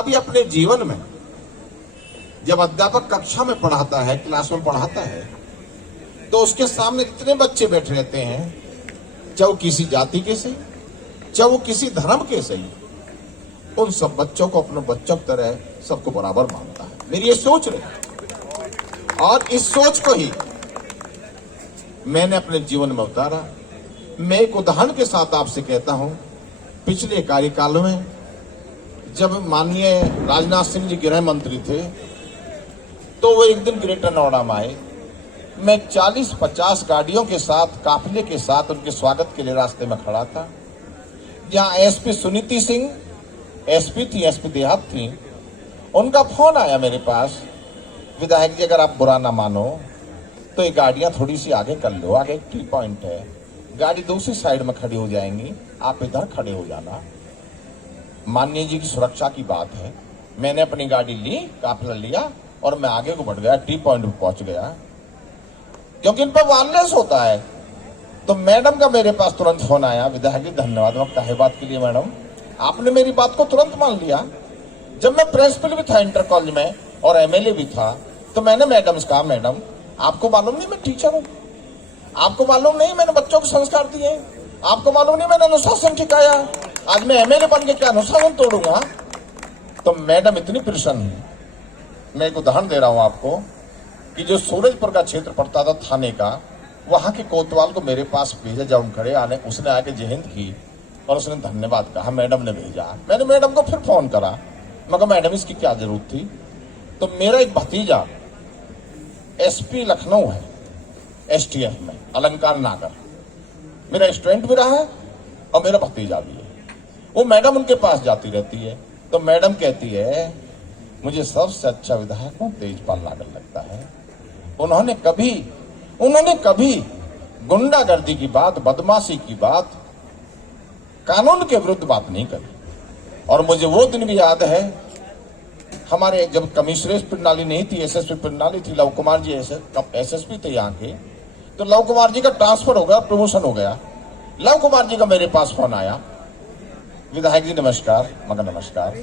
कभी अपने जीवन में जब अध्यापक कक्षा में पढ़ाता है, क्लास में पढ़ाता है, तो उसके सामने इतने बच्चे बैठे रहते हैं, चाहे वो किसी जाति के सही, चाहे वो किसी धर्म के सही, उन सब बच्चों को अपने बच्चों की तरह सबको बराबर मानता है। मेरी ये सोच रही, और इस सोच को ही मैंने अपने जीवन में उतारा। मैं एक उदाहरण के साथ आपसे कहता हूं, पिछले कार्यकाल में जब माननीय राजनाथ सिंह जी गृह मंत्री थे, तो वो एक दिन ग्रेटर नोएडा में आए। मैं 40-50 गाड़ियों के साथ, काफिले के साथ उनके स्वागत के लिए रास्ते में खड़ा था। जहां एसपी सुनीति सिंह एसपी थी, एसपी देहात थी, उनका फोन आया मेरे पास, विधायक जी अगर आप बुरा ना मानो तो ये गाड़ियां थोड़ी सी आगे कर लो, आगे एक टी पॉइंट है, गाड़ी दूसरी साइड में खड़ी हो जाएंगी, आप इधर खड़े हो जाना, माननीय जी की सुरक्षा की बात है। मैंने अपनी गाड़ी ली, काफिला लिया और मैं आगे को बढ़ गया, टी पॉइंट पे पहुंच गया, क्योंकि इन पर वायरलेस होता है। तो मैडम का मेरे पास तुरंत फोन आया, विधायक जी धन्यवाद वक्त है बात के लिए मैडम, आपने मेरी बात को तुरंत मान लिया। जब मैं प्रिंसिपल भी था इंटर कॉलेज में और एमएलए भी था, तो मैंने मैडम से कहा, मैडम आपको मालूम नहीं मैं टीचर हूं, आपको मालूम नहीं मैंने बच्चों को संस्कार दिए, आपको मालूम नहीं मैंने अनुशासन ठिकाया, आज मैं एमएलए बन के क्या अनुशासन तोड़ूंगा। तो मैडम इतनी प्रसन्न हुई। मैं एक उदाहरण दे रहा हूं आपको कि जो सूरजपुर का क्षेत्र पड़ता था थाने का, वहां के कोतवाल को मेरे पास भेजा, जब हम खड़े आने, उसने आके जय हिंद की और उसने धन्यवाद कहा, मैडम ने भेजा। मैंने मैडम को फिर फोन करा, मगर मैडम इसकी क्या जरूरत थी। तो मेरा एक भतीजा एसपी लखनऊ है, एसटीएफ में अलंकार नागर, मेरा स्टूडेंट भी रहा है और मेरा भतीजा भी है। वो मैडम उनके पास जाती रहती है, तो मैडम कहती है मुझे सबसे अच्छा विधायक तेजपाल नागर लगता है। उन्होंने कभी गुंडागर्दी की बात, बदमाशी की बात, कानून के विरुद्ध बात नहीं करी। और मुझे वो दिन भी याद है, हमारे जब कमिश्नरेट प्रणाली नहीं थी, एसएसपी प्रणाली थी, लव कुमार जी एसएसपी थे यहाँ के, तो लव कुमार जी का ट्रांसफर हो गया, प्रमोशन हो गया। लव कुमार जी का मेरे पास फोन आया, विधायक जी नमस्कार। मगर नमस्कार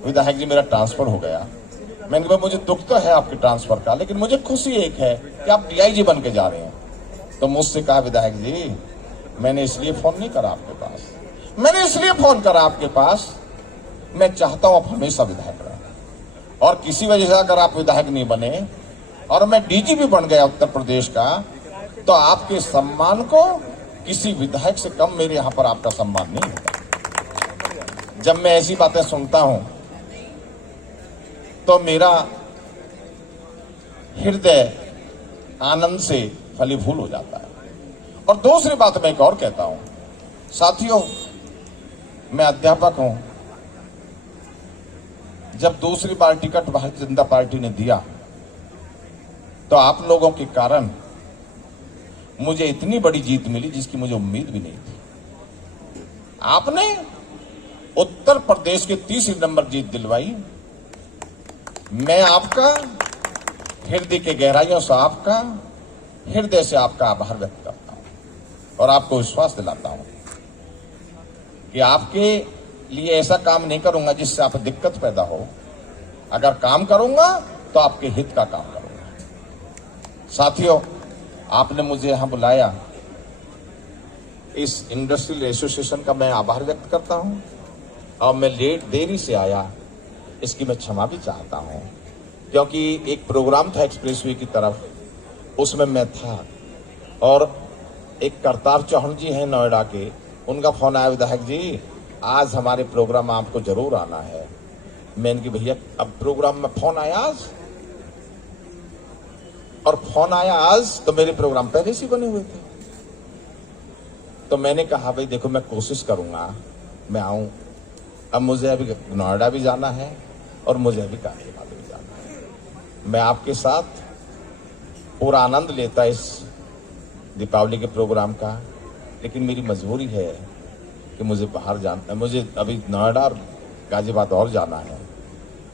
विधायक जी, मेरा ट्रांसफर हो गया। मैंने कहा मुझे दुख तो है आपके ट्रांसफर का, लेकिन मुझे खुशी एक है कि आप डीआईजी बन के जा रहे हैं। तो मुझसे कहा, विधायक जी मैंने इसलिए फोन नहीं करा आपके पास, मैंने इसलिए फोन करा आपके पास, मैं चाहता हूं आप हमेशा विधायक रहें, और किसी वजह से अगर आप विधायक नहीं बने और मैं डीजीपी बन गया उत्तर प्रदेश का, तो आपके सम्मान को किसी विधायक से कम मेरे यहां पर आपका सम्मान नहीं होगा। जब मैं ऐसी बातें सुनता हूं तो मेरा हृदय आनंद से फलीभूल हो जाता है। और दूसरी बात मैं एक और कहता हूं, साथियों मैं अध्यापक हूं। जब दूसरी बार टिकट भारतीय जनता पार्टी ने दिया, तो आप लोगों के कारण मुझे इतनी बड़ी जीत मिली जिसकी मुझे उम्मीद भी नहीं थी। आपने उत्तर प्रदेश के 30 नंबर जीत दिलवाई। मैं आपका हृदय के गहराइयों से, आपका हृदय से आपका आभार व्यक्त करता हूं और आपको विश्वास दिलाता हूं कि आपके लिए ऐसा काम नहीं करूंगा जिससे आप दिक्कत पैदा हो। अगर काम करूंगा तो आपके हित का काम करूंगा। साथियों आपने मुझे यहां बुलाया, इस इंडस्ट्रियल एसोसिएशन का मैं आभार व्यक्त करता हूं, और मैं देरी से आया इसकी मैं क्षमा भी चाहता हूं, क्योंकि एक प्रोग्राम था एक्सप्रेसवे की तरफ, उसमें मैं था, और एक करतार चौहान जी हैं नोएडा के, उनका फोन आया, विधायक जी आज हमारे प्रोग्राम आपको जरूर आना है। मैंने कहा भैया अब प्रोग्राम में फोन आया आज, और फोन आया आज तो मेरे प्रोग्राम पहले से बने हुए थे। तो मैंने कहा भाई देखो मैं कोशिश करूंगा मैं आऊं। अब मुझे अभी नोएडा भी जाना है और मुझे अभी गाजियाबाद भी जाना है। मैं आपके साथ पूरा आनंद लेता इस दीपावली के प्रोग्राम का, लेकिन मेरी मजबूरी है कि मुझे बाहर जाना है, मुझे अभी नोएडा और गाजियाबाद और जाना है।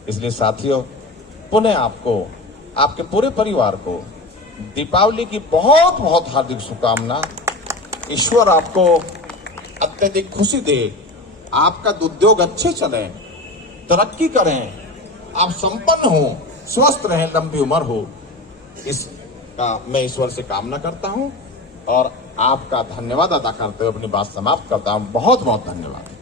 इसलिए साथियों पुनः आपको, आपके पूरे परिवार को दीपावली की बहुत बहुत हार्दिक शुभकामना। ईश्वर आपको अत्यधिक खुशी दे, आपका उद्योग अच्छे चले, तरक्की करें, आप संपन्न हो, स्वस्थ रहें, लंबी उम्र हो, इसका मैं ईश्वर से कामना करता हूं और आपका धन्यवाद अदा करते हुए अपनी बात समाप्त करता हूं। बहुत बहुत धन्यवाद।